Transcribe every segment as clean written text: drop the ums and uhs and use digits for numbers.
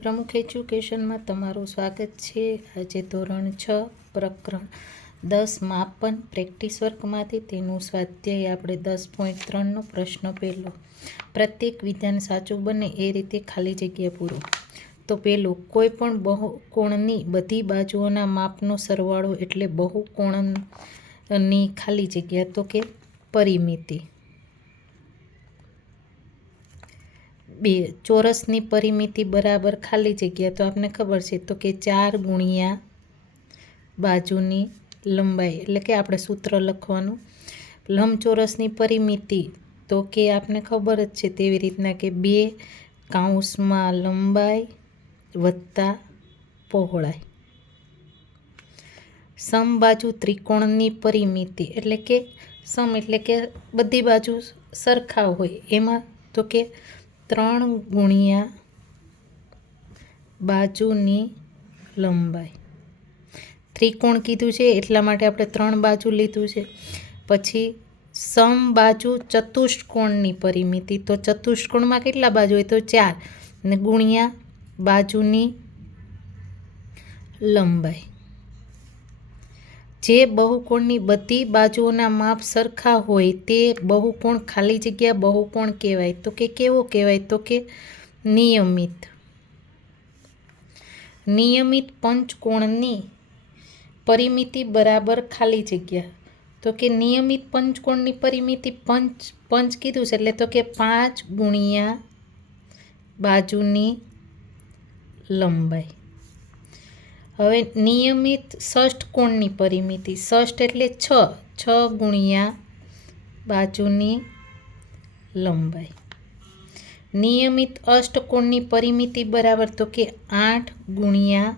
પ્રમુખ એજ્યુકેશનમાં તમારું સ્વાગત છે। આજે ધોરણ 6 પ્રકરણ 10 માપન પ્રેક્ટિસ વર્કમાંથી તેનું સ્વાધ્યાય આપણે 10.3નો પ્રશ્ન પહેલો, પ્રત્યેક વિધાન સાચું બને એ રીતે ખાલી જગ્યા પૂરો। તો પહેલું, કોઈ પણ બહુકોણની બધી બાજુઓના માપનો સરવાળો એટલે બહુકોણની ખાલી જગ્યા, તો કે પરિમિતિ। 2, ચોરસની પરિમિતિ બરાબર ખાલી જગ્યા, તો આપણને ખબર છે તો કે 4 ગુણ્યા બાજુની લંબાઈ, એટલે કે આપણે સૂત્ર લખવાનું। લંબચોરસની પરિમિતિ તો કે આપણને ખબર જ છે તેવી રીતના કે 2 કૌંસમાં લંબાઈ વત્તા પહોળાઈ। સમબાજુ ત્રિકોણની પરિમિતિ એટલે કે એટલે કે બધી બાજુ સરખા હોય, એમાં તો કે 3 ગુણ્યા બાજુની લંબાઈ। ત્રિકોણ કીધું છે એટલા માટે આપણે 3 બાજુ લીધું છે। પછી સમબાજુ ચતુષ્કોણની પરિમિતિ, તો ચતુષ્કોણમાં કેટલા બાજુ હોય તો 4 ને ગુણ્યા બાજુની લંબાઈ। જે બહુકોણની બધી બાજુઓના માપ સરખા હોય તે બહુકોણ ખાલી જગ્યા બહુકોણ કહેવાય। તો કે કેવો કહેવાય તો કે નિયમિત। નિયમિત પંચકોણની પરિમિતિ બરાબર ખાલી જગ્યા, તો કે નિયમિત પંચકોણની પરિમિતિ પંચ કીધું છે એટલે તો કે 5 ગુણ્યા બાજુની લંબાઈ। હવે નિયમિત ષષ્ઠકોણની પરિમિતિ, ષષ્ઠ એટલે 6 ગુણ્યા બાજુની લંબાઈ। નિયમિત અષ્ટકોણની પરિમિતિ બરાબર તો કે 8 ગુણ્યા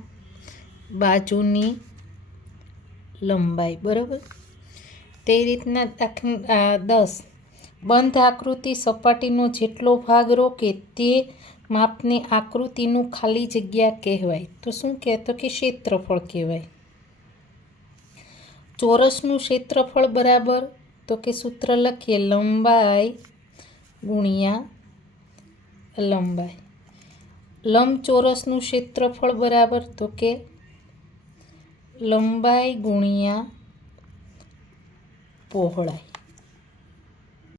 બાજુની લંબાઈ, બરાબર। તે રીતના 10, બંધ આકૃતિ સપાટીનો જેટલો ભાગ રોકે તે માપને આકૃતિનું ખાલી જગ્યા કહેવાય। તો શું કહેવાય તો કે ક્ષેત્રફળ કહેવાય। ચોરસનું ક્ષેત્રફળ બરાબર તો કે સૂત્ર લખીએ લંબાઈ ગુણ્યા લંબાઈ। લંબચોરસનું ક્ષેત્રફળ બરાબર તો કે લંબાઈ ગુણ્યા પહોળાઈ।